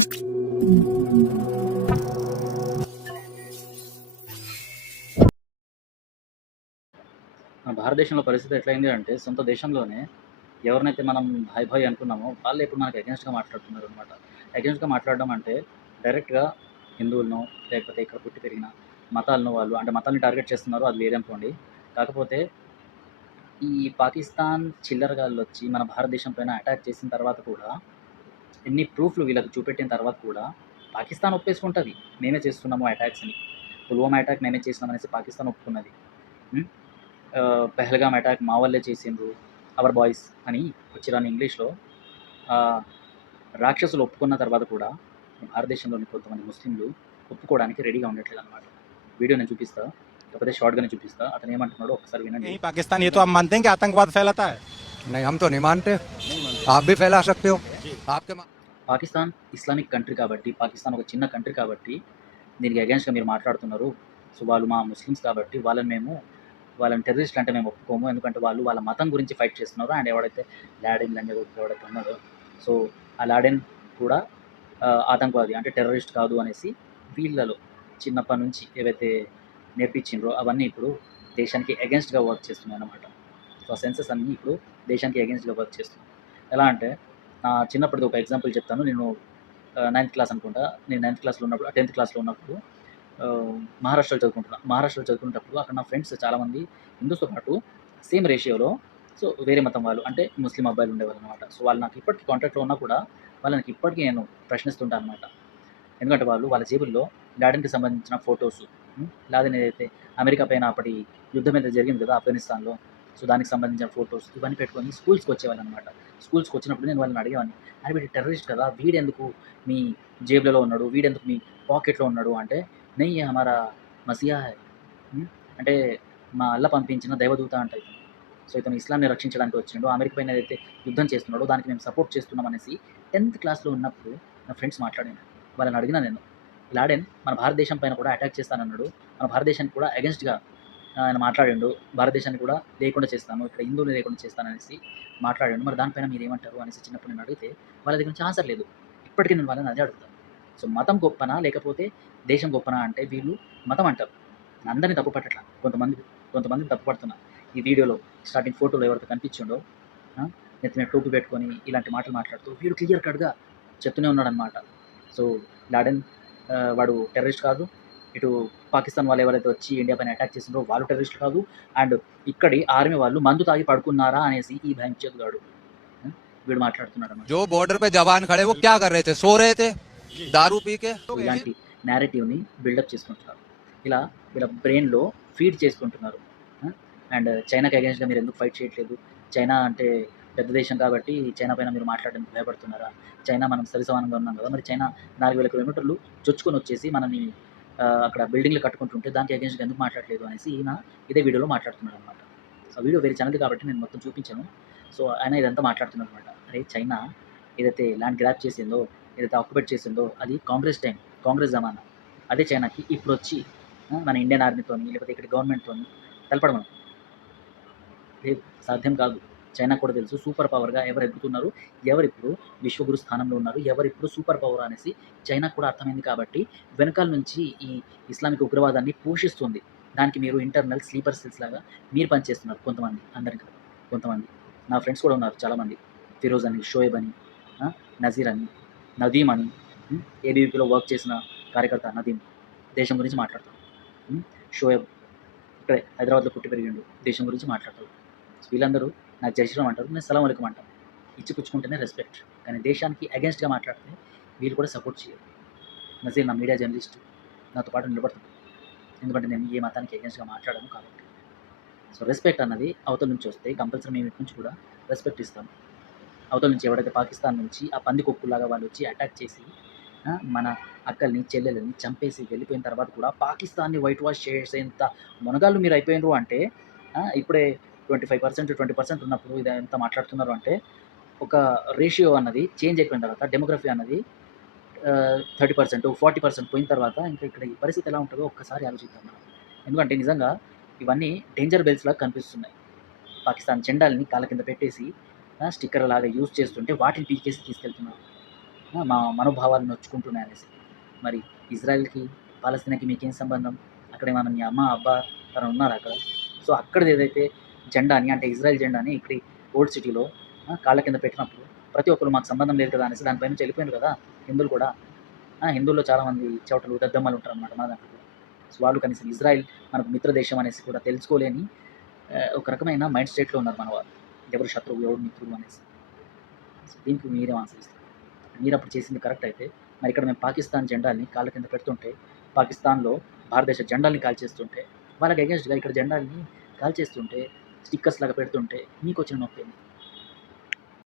మన భారతదేశంలో పరిస్థితి ఎట్లయింది అంటే సొంత దేశంలోనే ఎవరినైతే మనం భాయ్ భాయ్ అనుకున్నామో వాళ్ళు ఇప్పుడు మనకు అగెన్స్ట్గా మాట్లాడుతున్నారు అనమాట అగెన్స్ట్గా మాట్లాడడం అంటే డైరెక్ట్గా హిందువులను లేకపోతే ఇక్కడ పుట్టి పెరిగిన మతాలను వాళ్ళు అంటే మతాలను టార్గెట్ చేస్తున్నారు అది లేదనుకోండి. కాకపోతే ఈ పాకిస్తాన్ చిల్లరగాళ్ళు వచ్చి మన భారతదేశం పైన అటాక్ చేసిన తర్వాత కూడా ఎన్ని ప్రూఫ్లు వీళ్ళకి చూపెట్టిన తర్వాత కూడా పాకిస్తాన్ ఒప్పేసుకుంటుంది మేమే చేస్తున్నాము అటాక్స్ని పుల్వామా అటాక్ మేమే చేసినాం అనేసి పాకిస్తాన్ ఒప్పుకున్నది ఉం? ఆ, పెహల్గామ్ అటాక్ మా వాళ్ళే చేసిండ్రు అవర్ బాయ్స్ అని వచ్చిరాని ఇంగ్లీష్లో ఆ, రాక్షసులు ఒప్పుకున్న తర్వాత కూడా భారతదేశంలోని కొంతమంది ముస్లింలు ఒప్పుకోవడానికి రెడీగా ఉండట్లేదు అనమాట వీడియో నేను చూపిస్తా కాకపోతే షార్ట్గానే చూపిస్తా అతను ఏమంటున్నాడో ఒకసారి వినండి नहीं पाकिस्तान ये तो आप मानते हैं कि आतंकवाद फैलाता है नहीं हम तो नहीं मानते आप भी फैला सकते हो आपके मा- పాకిస్తాన్ ఇస్లామిక్ కంట్రీ కాబట్టి పాకిస్తాన్ ఒక చిన్న కంట్రీ కాబట్టి దీనికి అగేన్స్ట్గా మీరు మాట్లాడుతున్నారు. సో వాళ్ళు మా ముస్లిమ్స్ కాబట్టి వాళ్ళని మేము వాళ్ళని టెర్రరిస్ట్ అంటే మేము ఒప్పుకోము. ఎందుకంటే వాళ్ళు వాళ్ళ మతం గురించి ఫైట్ చేస్తున్నారు. అండ్ ఎవడైతే లాడెన్ అని ఎవడైతే ఉన్నాడో సో ఆ లాడెన్ కూడా ఆతంకవాది అంటే టెర్రరిస్ట్ కాదు అనేసి వీళ్ళలో చిన్నప్పటి నుంచి ఏవైతే నేర్పించిండ్రో అవన్నీ ఇప్పుడు దేశానికి అగెన్స్ట్గా వర్క్ చేస్తున్నాయి అన్నమాట సో ఆ సెన్సెస్ అన్నీ ఇప్పుడు దేశానికి అగెన్స్ట్గా వర్క్ చేస్తున్నాయి. ఎలా అంటే నా చిన్నప్పటిది ఒక ఎగ్జాంపుల్ చెప్తాను. నేను నైన్త్ క్లాస్ అనుకుంటా. నేను నైన్త్ క్లాస్లో ఉన్నప్పుడు టెన్త్ క్లాస్లో ఉన్నప్పుడు మహారాష్ట్రలో చదువుకుంటున్నా. మహారాష్ట్రలో చదువుకునేటప్పుడు అక్కడ నా ఫ్రెండ్స్ చాలామంది హిందూస్తో పాటు సేమ్ రేషియోలో సో వేరే మతం వాళ్ళు అంటే ముస్లిం అబ్బాయిలు ఉండేవాళ్ళు అనమాట సో వాళ్ళు నాకు ఇప్పటికీ కాంటాక్ట్లో ఉన్నా కూడా వాళ్ళకి ఇప్పటికీ నేను ప్రశ్నిస్తుంటాను అనమాట ఎందుకంటే వాళ్ళు వాళ్ళ జేబుల్లో లాడెన్కి సంబంధించిన ఫొటోస్ లాదెన్ ఏదైతే అమెరికా పైన అప్పటి యుద్ధం అయితే జరిగింది కదా ఆఫ్ఘనిస్తాన్లో సో దానికి సంబంధించిన ఫొటోస్ ఇవన్నీ పెట్టుకొని స్కూల్స్కి వచ్చేవాళ్ళు అనమాట స్కూల్స్కి వచ్చినప్పుడు నేను వాళ్ళని అడిగేవాడిని అరే వీడు టెర్రరిస్ట్ కదా వీడెందుకు మీ జేబులలో ఉన్నాడు? వీడెందుకు మీ పాకెట్లో ఉన్నాడు? అంటే నెయ్యి హమారా మసియా అంటే మా అల్ల పంపించిన దైవదూత అంట ఇతను. సో ఇతను ఇస్లాంని రక్షించడానికి వచ్చినాడు అమెరికా పైన ఏదైతే యుద్ధం చేస్తున్నాడో దానికి మేము సపోర్ట్ చేస్తున్నాం అనేసి టెన్త్ క్లాస్లో ఉన్నప్పుడు నా ఫ్రెండ్స్ మాట్లాడాను వాళ్ళని అడిగినా నేను లాడెన్ మన భారతదేశం పైన కూడా అటాక్ చేస్తానన్నాడు. మన భారతదేశానికి కూడా అగెన్స్ట్గా ఆయన మాట్లాడిండు భారతదేశాన్ని కూడా లేకుండా చేస్తాను ఇక్కడ హిందువులు లేకుండా చేస్తాననేసి మాట్లాడాడు. మరి దానిపైన మీరు ఏమంటారు అనేసి చిన్నప్పుడు నేను అడిగితే వాళ్ళ దగ్గర నుంచి ఆన్సర్ లేదు. ఇప్పటికీ నేను వాళ్ళని అదే అడుగుతాను సో మతం గొప్పనా లేకపోతే దేశం గొప్పనా అంటే వీళ్ళు మతం అంటారు. అందరినీ తప్పు పట్టట్లా. కొంతమంది కొంతమంది తప్పు పడుతున్నా. ఈ వీడియోలో స్టార్టింగ్ ఫోటోలో ఎవరితో కనిపించిండో నెత్తిన నెత్తి టోపీ పెట్టుకొని ఇలాంటి మాటలు మాట్లాడుతూ వీడు క్లియర్ కట్గా చెప్తూనే ఉన్నాడు అనమాట సో లాడెన్ వాడు టెర్రరిస్ట్ కాదు. ఇటు పాకిస్తాన్ వాళ్ళు ఎవరైతే వచ్చి ఇండియా పైన అటాక్ చేసిండ్రో వాళ్ళు టెర్రరిస్ట్ కాదు అండ్ ఇక్కడి ఆర్మీ వాళ్ళు మందు తాగి పడుకున్నారా అనేసి ఈ భయం చేతుగాడు ఆ, వీడు మాట్లాడుతున్నాడు అన్నమాట जो बॉर्डर पे जवान खड़े वो क्या कर रहे थे सो रहे थे दारू पी के ఇలాంటి నేరేటివ్ని బిల్డప్ చేసుకుంటున్నారు ఇలా వీళ్ళ బ్రెయిన్లో ఫీడ్ చేసుకుంటున్నారు అండ్ చైనాకి అగేన్స్ట్గా మీరు ఎందుకు ఫైట్ చేయట్లేదు చైనా అంటే పెద్ద దేశం కాబట్టి చైనా పైన మీరు మాట్లాడడానికి భయపడుతున్నారా చైనా మనం సరిసమానంగా ఉన్నాం కదా మరి చైనా నాలుగు వేల కిలోమీటర్లు చొచ్చుకొని వచ్చేసి మనని ఆ, అక్కడ బిల్డింగ్లు కట్టుకుంటుంటే దానికి అగేన్స్ట్గా ఎందుకు మాట్లాడలేదు అనేసి ఈయన ఇదే వీడియోలో మాట్లాడుతున్నాడు అనమాట సో వీడియో వేరే ఛానల్ కాబట్టి నేను మొత్తం చూపించాను. సో ఆయన ఇదంతా మాట్లాడుతున్నాడు అనమాట అరే చైనా ఏదైతే ల్యాండ్ గ్రాప్ చేసిందో ఏదైతే ఆక్యుపేట్ చేసిందో అది కాంగ్రెస్ టైం కాంగ్రెస్ జమానా. అదే చైనాకి ఇప్పుడు వచ్చి మన ఇండియన్ ఆర్మీతోని లేకపోతే ఇక్కడ గవర్నమెంట్తోని తెలపడం లేదు సాధ్యం కాదు. చైనా కూడా తెలుసు. సూపర్ పవర్గా ఎవరు ఎదుగుతున్నారు ఎవరు ఇప్పుడు విశ్వగురు స్థానంలో ఉన్నారు? ఎవరు ఇప్పుడు సూపర్ పవర్ అనేసి చైనా కూడా అర్థమైంది కాబట్టి వెనకాల నుంచి ఈ ఇస్లామిక్ ఉగ్రవాదాన్ని పోషిస్తుంది. దానికి మీరు ఇంటర్నల్ స్లీపర్ సెల్స్ లాగా మీరు పనిచేస్తున్నారు కొంతమంది అందరికి కొంతమంది. నా ఫ్రెండ్స్ కూడా ఉన్నారు చాలామంది. ఫిరోజ్ అని షోయబ్ అని నజీర్ అని నదీమ్ అని ఏబీవీపీలో వర్క్ చేసిన కార్యకర్త నదీమ్ దేశం గురించి మాట్లాడతాడు షోయబ్ ఇక్కడే హైదరాబాద్లో పుట్టి పెరిగిండు. దేశం గురించి మాట్లాడతాడు వీళ్ళందరూ నాకు జై అంటారు నేను సలాం వలకం అంటాను. ఇచ్చి పుచ్చుకుంటేనే రెస్పెక్ట్ కానీ దేశానికి అగేన్స్ట్గా మాట్లాడితే వీళ్ళు కూడా సపోర్ట్ చేయరు. నజీర్ నా మీడియా జర్నలిస్ట్ నాతో పాటు నిలబడుతుంది ఎందుకంటే నేను ఏ మతానికి అగేన్స్ట్గా మాట్లాడాను కాబట్టి. సో రెస్పెక్ట్ అన్నది అవతల నుంచి వస్తే కంపల్సరీ మేము ఇటు నుంచి కూడా రెస్పెక్ట్ ఇస్తాం. అవతల నుంచి ఎవరైతే పాకిస్తాన్ నుంచి ఆ పంది కొక్కులాగా వాళ్ళు వచ్చి అటాక్ చేసి మన అక్కల్ని చెల్లెలని చంపేసి వెళ్ళిపోయిన తర్వాత కూడా పాకిస్తాన్ని వైట్ వాష్ చేసేంత మునగాళ్ళు మీరు అయిపోయినారు అంటే ఇప్పుడే twenty five percent twenty percent ఉన్నప్పుడు ఇది ఎంత మాట్లాడుతున్నారు అంటే ఒక రేషియో అన్నది చేంజ్ అయిపోయిన తర్వాత డెమోగ్రఫీ అన్నది థర్టీ పర్సెంట్ ఫార్టీ పర్సెంట్ పోయిన తర్వాత ఇంకా ఇక్కడ ఈ పరిస్థితి ఎలా ఉంటుందో ఒక్కసారి ఆలోచిద్దాం మనం. ఎందుకంటే నిజంగా ఇవన్నీ డేంజర్ బెల్స్ లాగా కనిపిస్తున్నాయి. పాకిస్తాన్ జెండాలని కాళ్ళ కింద పెట్టేసి స్టిక్కర్ లాగా యూజ్ చేస్తుంటే వాటిని పీకేసి తీసుకెళ్తున్నారు. మా మనోభావాలు నొచ్చుకుంటున్నాయి అనేసి. మరి ఇజ్రాయెల్కి పాలస్తీనాకి మీకేం సంబంధం? అక్కడ ఏమైనా మీ అమ్మ అబ్బా తను ఉన్నారు అక్కడ? సో అక్కడది ఏదైతే జెండాని అంటే ఇజ్రాయెల్ జెండాని ఇక్కడ ఓల్డ్ సిటీలో కాళ్ళ కింద పెట్టినప్పుడు ప్రతి ఒక్కరు మాకు సంబంధం లేదు కదా అనేసి దానిపై నుంచి వెళ్ళిపోయారు కదా హిందువులు కూడా. హిందువుల్లో చాలామంది చోటలు దద్దమ్మలు ఉంటారు అనమాట మా దాంట్లో. సో వాళ్ళు కనీసం ఇజ్రాయెల్ మనకు మిత్ర దేశం అనేసి కూడా తెలుసుకోలేని ఒక రకమైన మైండ్ స్టేట్లో ఉన్నారు మన వాళ్ళు. ఎవరు శత్రువు ఎవరు మిత్రులు అనేసి. సో దీనికి మీరే ఆన్సర్ ఇస్తారు. మీరు అప్పుడు చేసింది కరెక్ట్ అయితే మరి ఇక్కడ మేము పాకిస్తాన్ జెండాల్ని కాళ్ళ కింద పెడుతుంటే పాకిస్తాన్లో భారతదేశ జెండాల్ని కాల్చేస్తుంటే వాళ్ళకి అగేన్స్ట్గా ఇక్కడ జెండాల్ని కాల్చేస్తుంటే స్టిక్కర్స్ లాగా పెడుతుంటే మీకు వచ్చిన నొప్పి